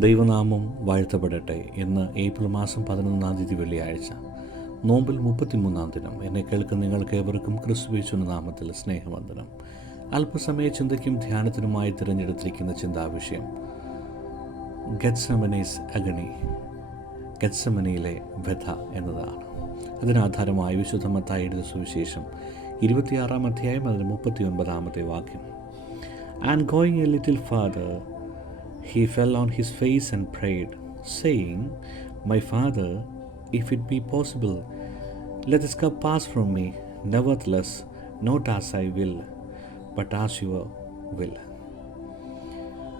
ദൈവനാമം വാഴ്ത്തപ്പെടട്ടെ. ഇന്ന് ഏപ്രിൽ മാസം 11 വെള്ളിയാഴ്ച, നോമ്പിൽ 33 ദിനം. എന്നെ കേൾക്കുന്ന നിങ്ങൾക്ക് ഏവർക്കും ക്രിസ്തുയേശുവിന്റെ നാമത്തിൽ സ്നേഹവന്ദനം. അല്പസമയ ചിന്തയ്ക്കും ധ്യാനത്തിനുമായി തിരഞ്ഞെടുത്തിരിക്കുന്ന ചിന്താവിഷയം ഗെത്സമനേസ് അഗണി, ഗെത്സമനയിലെ വ്യഥ എന്നതാണ്. അതിനാധാരമായി വിശുദ്ധ മത്തായി എഴുതിയ സുവിശേഷം 26 അധ്യായം അതിന് 39 വാക്യം. And going A little father he fell on his face and prayed, saying, My Father, if it be possible, let this cup pass from me. Nevertheless, not as I will, but as your will.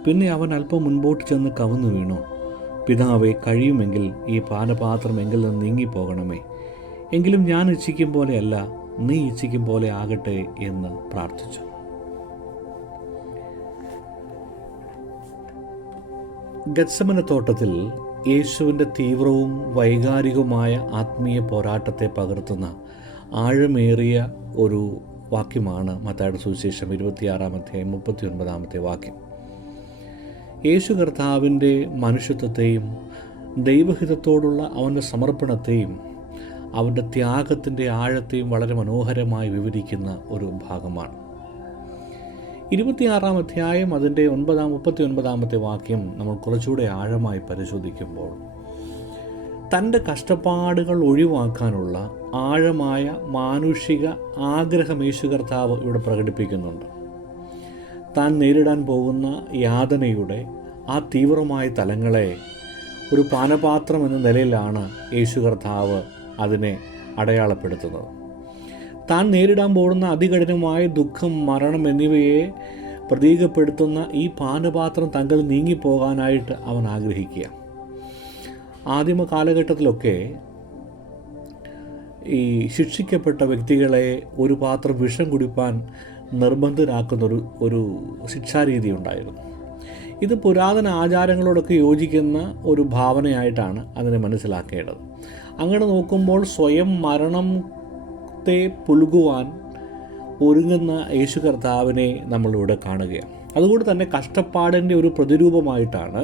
പിന്നെ അവൻ അല്പം മുൻപോട്ട് ചെന്ന് കവിന്നു വീണു. പിതാവേ, കഴിയുമെങ്കിൽ ഈ പാനപാത്രം എങ്കിൽ നിന്ന് നീങ്ങിപ്പോകണമേ. എങ്കിലും ഞാൻ ഇച്ഛിക്കും പോലെയല്ല, നീ ഇച്ഛിക്കും പോലെ ആകട്ടെ എന്ന് പ്രാർത്ഥിച്ചു. ഗെത്സമന തോട്ടത്തിൽ യേശുവിൻ്റെ തീവ്രവും വൈകാരികവുമായ ആത്മീയ പോരാട്ടത്തെ പകർത്തുന്ന ആഴമേറിയ ഒരു വാക്യമാണ് മത്തായിയുടെ സുവിശേഷം 26 അധ്യായം 39 വാക്യം. യേശു കർത്താവിൻ്റെ മനുഷ്യത്വത്തെയും ദൈവഹിതത്തോടുള്ള അവൻ്റെ സമർപ്പണത്തെയും അവൻ്റെ ത്യാഗത്തിൻ്റെ ആഴത്തെയും വളരെ മനോഹരമായി വിവരിക്കുന്ന ഒരു ഭാഗമാണ്. 26 അധ്യായം അതിൻ്റെ 39 വാക്യം നമ്മൾ കുറച്ചുകൂടെ ആഴമായി പരിശോധിക്കുമ്പോൾ തൻ്റെ കഷ്ടപ്പാടുകൾ ഒഴിവാക്കാനുള്ള ആഴമായ മാനുഷിക ആഗ്രഹം യേശു കർത്താവ് ഇവിടെ പ്രകടിപ്പിക്കുന്നുണ്ട്. താൻ നേരിടാൻ പോകുന്ന യാതനയുടെ ആ തീവ്രമായ തലങ്ങളെ ഒരു പാനപാത്രം എന്ന നിലയിലാണ് യേശു കർത്താവ് അതിനെ അടയാളപ്പെടുത്തുന്നത്. താൻ നേരിടാൻ പോകുന്ന അതികഠിനമായ ദുഃഖം, മരണം എന്നിവയെ പ്രതീകപ്പെടുത്തുന്ന ഈ പാനപാത്രം തങ്ങൾ നീങ്ങിപ്പോകാനായിട്ട് അവൻ ആഗ്രഹിക്കുക. ആദിമ കാലഘട്ടത്തിലൊക്കെ ഈ ശിക്ഷിക്കപ്പെട്ട വ്യക്തികളെ ഒരു പാത്രം വിഷം കുടിപ്പാൻ നിർബന്ധരാക്കുന്ന ഒരു ശിക്ഷാരീതി ഉണ്ടായിരുന്നു. ഇത് പുരാതന ആചാരങ്ങളോടൊക്കെ യോജിക്കുന്ന ഒരു ഭാവനയായിട്ടാണ് അതിനെ മനസ്സിലാക്കേണ്ടത്. അങ്ങനെ നോക്കുമ്പോൾ സ്വയം മരണത്തെ പുൽകുവാൻ ഒരുങ്ങുന്ന യേശു കർത്താവിനെ നമ്മളിവിടെ കാണുകയാണ്. അതുകൊണ്ട് തന്നെ കഷ്ടപ്പാടിൻ്റെ ഒരു പ്രതിരൂപമായിട്ടാണ്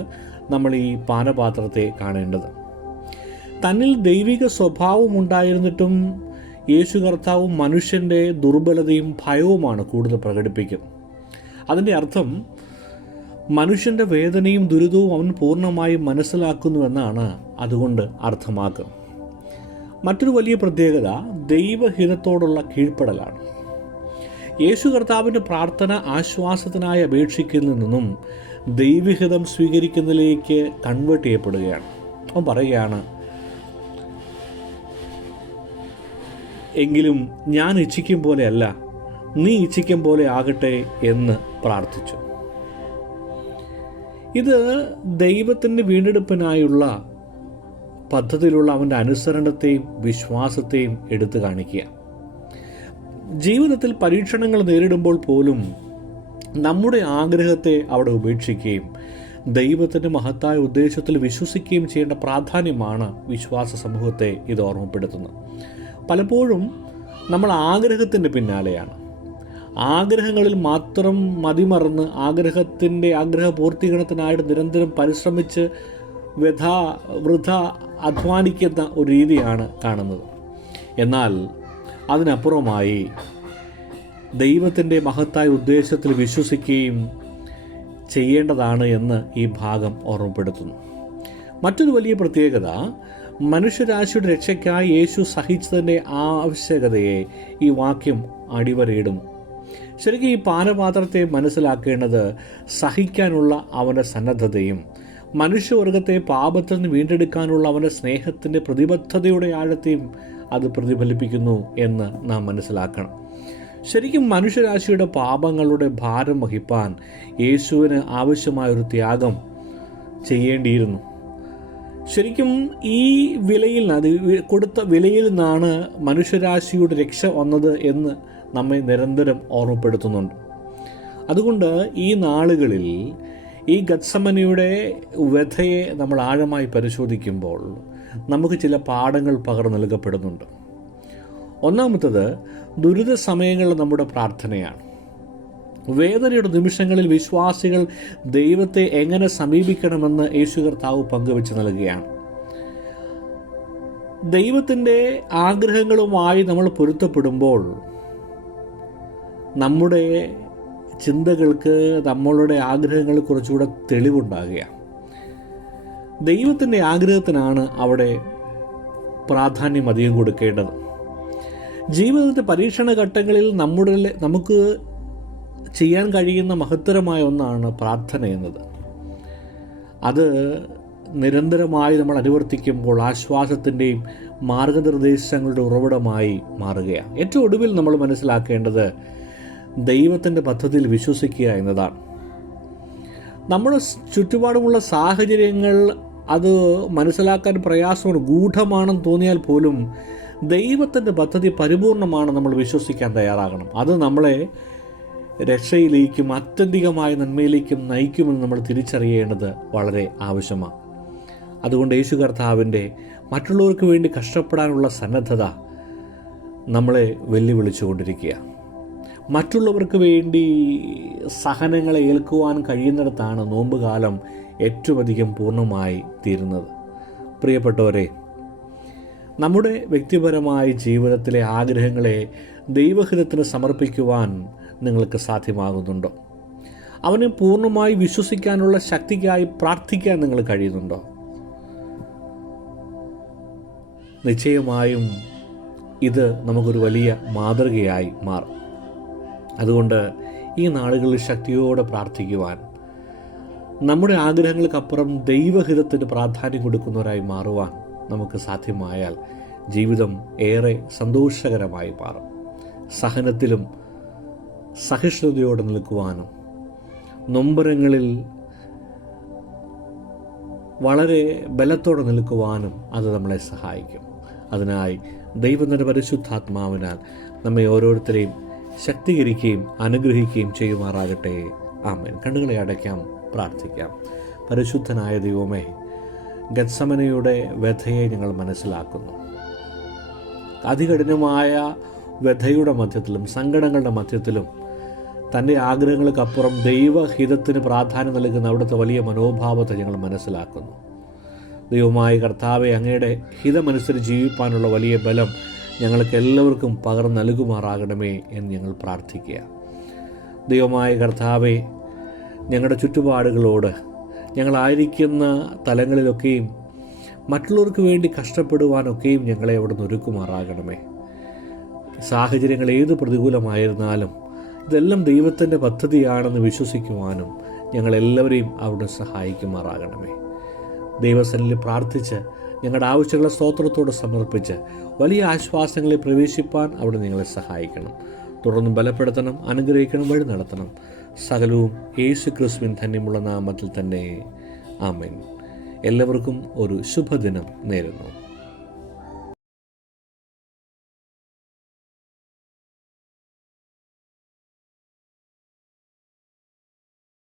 നമ്മൾ ഈ പാനപാത്രത്തെ കാണേണ്ടത്. തന്നിൽ ദൈവിക സ്വഭാവം ഉണ്ടായിരുന്നിട്ടും യേശു കർത്താവ് മനുഷ്യൻ്റെ ദുർബലതയും ഭയവുമാണ് കൂടുതൽ പ്രകടിപ്പിക്കുന്നത്. അതിൻ്റെ അർത്ഥം മനുഷ്യൻ്റെ വേദനയും ദുരിതവും അവൻ പൂർണ്ണമായും മനസ്സിലാക്കുന്നുവെന്നാണ് അതുകൊണ്ട് അർത്ഥമാക്കുക. മറ്റൊരു വലിയ പ്രത്യേകത ദൈവഹിതത്തോടുള്ള കീഴ്പ്പെടലാണ്. യേശു കർത്താവിൻ്റെ പ്രാർത്ഥന ആശ്വാസത്തിനായി അപേക്ഷിക്കുന്നതിൽ നിന്നും ദൈവഹിതം സ്വീകരിക്കുന്നതിലേക്ക് കൺവേർട്ട് ചെയ്യപ്പെടുകയാണ്. അവൻ പറയുകയാണ്, എങ്കിലും ഞാൻ ഇച്ഛിക്കും പോലെയല്ല, നീ ഇച്ഛിക്കും പോലെ ആകട്ടെ എന്ന് പ്രാർത്ഥിച്ചു. ഇത് ദൈവത്തിൻ്റെ വീണ്ടെടുപ്പിനായുള്ള പദ്ധതിയിലുള്ള അവൻ്റെ അനുസരണത്തെയും വിശ്വാസത്തെയും എടുത്തു കാണിക്കുക. ജീവിതത്തിൽ പരീക്ഷണങ്ങൾ നേരിടുമ്പോൾ പോലും നമ്മുടെ ആഗ്രഹത്തെ അവിടെ ഉപേക്ഷിക്കുകയും ദൈവത്തിൻ്റെ മഹത്തായ ഉദ്ദേശത്തിൽ വിശ്വസിക്കുകയും ചെയ്യേണ്ട പ്രാധാന്യമാണ് വിശ്വാസ സമൂഹത്തെ ഇത് ഓർമ്മപ്പെടുത്തുന്നത്. പലപ്പോഴും നമ്മൾ ആഗ്രഹത്തിൻ്റെ പിന്നാലെയാണ്. ആഗ്രഹങ്ങളിൽ മാത്രം മതിമറന്ന് ആഗ്രഹ പൂർത്തീകരണത്തിനായിട്ട് നിരന്തരം പരിശ്രമിച്ച് വൃഥ അധ്വാനിക്കുന്ന ഒരു രീതിയാണ് കാണുന്നത്. എന്നാൽ അതിനപ്പുറമായി ദൈവത്തിൻ്റെ മഹത്തായ ഉദ്ദേശത്തിൽ വിശ്വസിക്കുകയും ചെയ്യേണ്ടതാണ് എന്ന് ഈ ഭാഗം ഓർമ്മപ്പെടുത്തുന്നു. മറ്റൊരു വലിയ പ്രത്യേകത, മനുഷ്യരാശിയുടെ രക്ഷയ്ക്കായി യേശു സഹിച്ചതിൻ്റെ ആവശ്യകതയെ ഈ വാക്യം അടിവരയിടുന്നു. ശരിക്കും ഈ പാനപാത്രത്തെ മനസ്സിലാക്കേണ്ടത് സഹിക്കാനുള്ള അവൻ്റെ സന്നദ്ധതയും മനുഷ്യവർഗത്തെ പാപത്തിൽ നിന്ന് വീണ്ടെടുക്കാനുള്ള അവൻ്റെ സ്നേഹത്തിൻ്റെ പ്രതിബദ്ധതയുടെ ആഴത്തെയും അത് പ്രതിഫലിപ്പിക്കുന്നു എന്ന് നാം മനസ്സിലാക്കണം. ശരിക്കും മനുഷ്യരാശിയുടെ പാപങ്ങളുടെ ഭാരം വഹിപ്പാൻ യേശുവിന് ആവശ്യമായൊരു ത്യാഗം ചെയ്യേണ്ടിയിരുന്നു. ശരിക്കും ഈ കൊടുത്ത വിലയിൽ നിന്നാണ് മനുഷ്യരാശിയുടെ രക്ഷ വന്നത് എന്ന് നമ്മെ നിരന്തരം ഓർമ്മപ്പെടുത്തുന്നുണ്ട്. അതുകൊണ്ട് ഈ നാളുകളിൽ ഈ ഗെത്സമനയുടെ വ്യഥയെ നമ്മൾ ആഴമായി പരിശോധിക്കുമ്പോൾ നമുക്ക് ചില പാഠങ്ങൾ പകർന്നു നൽകപ്പെടുന്നുണ്ട്. ഒന്നാമത്തത്, ദുരിത സമയങ്ങളിൽ നമ്മുടെ പ്രാർത്ഥനയാണ്. വേദനയുടെ നിമിഷങ്ങളിൽ വിശ്വാസികൾ ദൈവത്തെ എങ്ങനെ സമീപിക്കണമെന്ന് യേശു കർത്താവ് പങ്കുവെച്ച് നൽകുകയാണ്. ദൈവത്തിൻ്റെ ആഗ്രഹങ്ങളുമായി നമ്മൾ പൊരുത്തപ്പെടുമ്പോൾ നമ്മുടെ ചിന്തകൾക്ക്, നമ്മളുടെ ആഗ്രഹങ്ങൾ കുറച്ചുകൂടെ തെളിവുണ്ടാകുകയാണ്. ദൈവത്തിൻ്റെ ആഗ്രഹത്തിനാണ് അവിടെ പ്രാധാന്യം അധികം കൊടുക്കേണ്ടത്. ജീവിതത്തിൻ്റെ പരീക്ഷണ ഘട്ടങ്ങളിൽ നമുക്ക് ചെയ്യാൻ കഴിയുന്ന മഹത്തരമായ ഒന്നാണ് പ്രാർത്ഥന എന്നത്. അത് നിരന്തരമായി നമ്മൾ അനുവർത്തിക്കുമ്പോൾ ആശ്വാസത്തിൻ്റെയും മാർഗനിർദ്ദേശങ്ങളുടെ ഉറവിടമായി മാറുകയാണ്. ഏറ്റവും ഒടുവിൽ നമ്മൾ മനസ്സിലാക്കേണ്ടത് ദൈവത്തിൻ്റെ പദ്ധതിയിൽ വിശ്വസിക്കുക എന്നതാണ്. നമ്മുടെ ചുറ്റുപാടുമുള്ള സാഹചര്യങ്ങൾ അത് മനസ്സിലാക്കാൻ പ്രയാസമാണ്, ഗൂഢമാണെന്ന് തോന്നിയാൽ പോലും ദൈവത്തിൻ്റെ പദ്ധതി പരിപൂർണമാണ് നമ്മൾ വിശ്വസിക്കാൻ തയ്യാറാകണം. അത് നമ്മളെ രക്ഷയിലേക്കും ആത്യന്തികമായ നന്മയിലേക്കും നയിക്കുമെന്ന് നമ്മൾ തിരിച്ചറിയേണ്ടത് വളരെ ആവശ്യമാണ്. അതുകൊണ്ട് യേശു കർത്താവിൻ്റെ മറ്റുള്ളവർക്ക് വേണ്ടി കഷ്ടപ്പെടാനുള്ള സന്നദ്ധത നമ്മളെ വെല്ലുവിളിച്ചുകൊണ്ടിരിക്കുക. മറ്റുള്ളവർക്ക് വേണ്ടി സഹനങ്ങളെ ഏൽക്കുവാൻ കഴിയുന്നിടത്താണ് നോമ്പുകാലം ഏറ്റവും അധികം പൂർണ്ണമായി തീരുന്നത്. പ്രിയപ്പെട്ടവരെ, നമ്മുടെ വ്യക്തിപരമായ ജീവിതത്തിലെ ആഗ്രഹങ്ങളെ ദൈവഹിതത്തിന് സമർപ്പിക്കുവാൻ നിങ്ങൾക്ക് സാധ്യമാകുന്നുണ്ടോ? അവനെ പൂർണ്ണമായി വിശ്വസിക്കാനുള്ള ശക്തിക്കായി പ്രാർത്ഥിക്കാൻ നിങ്ങൾ കഴിയുന്നുണ്ടോ? നിശ്ചയമായും ഇത് നമുക്കൊരു വലിയ മാതൃകയായി മാറും. അതുകൊണ്ട് ഈ നാളുകളിൽ ശക്തിയോടെ പ്രാർത്ഥിക്കുവാൻ, നമ്മുടെ ആഗ്രഹങ്ങൾക്കപ്പുറം ദൈവഹിതത്തിന് പ്രാധാന്യം കൊടുക്കുന്നവരായി മാറുവാൻ നമുക്ക് സാധ്യമായാൽ ജീവിതം ഏറെ സന്തോഷകരമായി മാറും. സഹനത്തിലും സഹിഷ്ണുതയോടെ നിൽക്കുവാനും നൊമ്പരങ്ങളിൽ വളരെ ബലത്തോടെ നിൽക്കുവാനും അത് നമ്മളെ സഹായിക്കും. അതിനായി ദൈവത്തിൻ്റെ പരിശുദ്ധാത്മാവിനാൽ നമ്മെ ഓരോരുത്തരെയും ശക്തീകരിക്കുകയും അനുഗ്രഹിക്കുകയും ചെയ്യുമാറാകട്ടെ. ആമേൻ. കണ്ണുകളെ അടയ്ക്കാം, പ്രാർത്ഥിക്കാം. പരിശുദ്ധനായ ദൈവമേ, ഗത്സമനയുടെ വ്യഥയെ ഞങ്ങൾ മനസ്സിലാക്കുന്നു. അതികഠിനമായ വ്യഥയുടെ മധ്യത്തിലും സങ്കടങ്ങളുടെ മധ്യത്തിലും തൻ്റെ ആഗ്രഹങ്ങൾക്കപ്പുറം ദൈവഹിതത്തിന് പ്രാധാന്യം നൽകുന്ന അവിടുത്തെ വലിയ മനോഭാവത്തെ ഞങ്ങൾ മനസ്സിലാക്കുന്നു. ദൈവമായ കർത്താവെ, അങ്ങയുടെ ഹിതമനുസരിച്ച് ജീവിപ്പാനുള്ള വലിയ ബലം ഞങ്ങൾക്ക് എല്ലാവർക്കും പകർന്നു നൽകുമാറാകണമേ എന്ന് ഞങ്ങൾ പ്രാർത്ഥിക്കുക. ദൈവമായ കർത്താവെ, ഞങ്ങളുടെ ചുറ്റുപാടുകളോട്, ഞങ്ങളായിരിക്കുന്ന തലങ്ങളിലൊക്കെയും മറ്റുള്ളവർക്ക് വേണ്ടി കഷ്ടപ്പെടുവാനൊക്കെയും ഞങ്ങളെ അവിടെ നിന്ന് ഒരുക്കുമാറാകണമേ. സാഹചര്യങ്ങൾ ഏത് പ്രതികൂലമായിരുന്നാലും ഇതെല്ലാം ദൈവത്തിൻ്റെ പദ്ധതിയാണെന്ന് വിശ്വസിക്കുവാനും ഞങ്ങളെല്ലാവരെയും അവിടെ സഹായിക്കുമാറാകണമേ. ദൈവസന്നിധിയിൽ പ്രാർത്ഥിച്ച് ഞങ്ങളുടെ ആവശ്യങ്ങളെ സ്തോത്രത്തോടെ സമർപ്പിച്ച് വലിയ ആശ്വാസങ്ങളിൽ പ്രവേശിപ്പാൻ അവിടെ നിങ്ങളെ സഹായിക്കണം. തുടർന്ന് ബലപ്പെടുത്തണം, അനുഗ്രഹിക്കണം, വഴി നടത്തണം. സകലവും യേശു ക്രിസ്തുവിൻ ധന്യമുള്ള നാമത്തിൽ തന്നെ. ആമേൻ. എല്ലാവർക്കും ഒരു ശുഭദിനം നേരുന്നു.